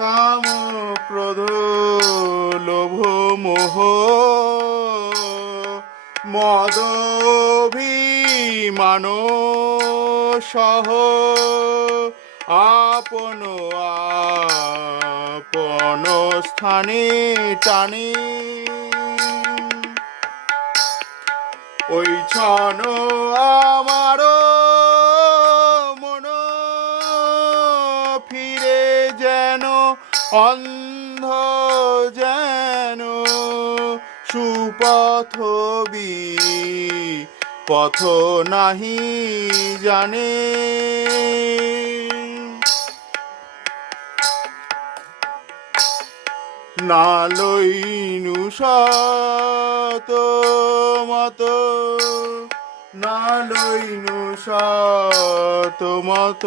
কাম ক্রোধ লোভ মোহ মদ অভিমান সহ আপন আপন স্থানে টানে ওই ছন আমার মন ফিরে যেন অন্ধ যেন সুপথ পথ নাহি জানে না লইনু সত মত না লইনু সত মত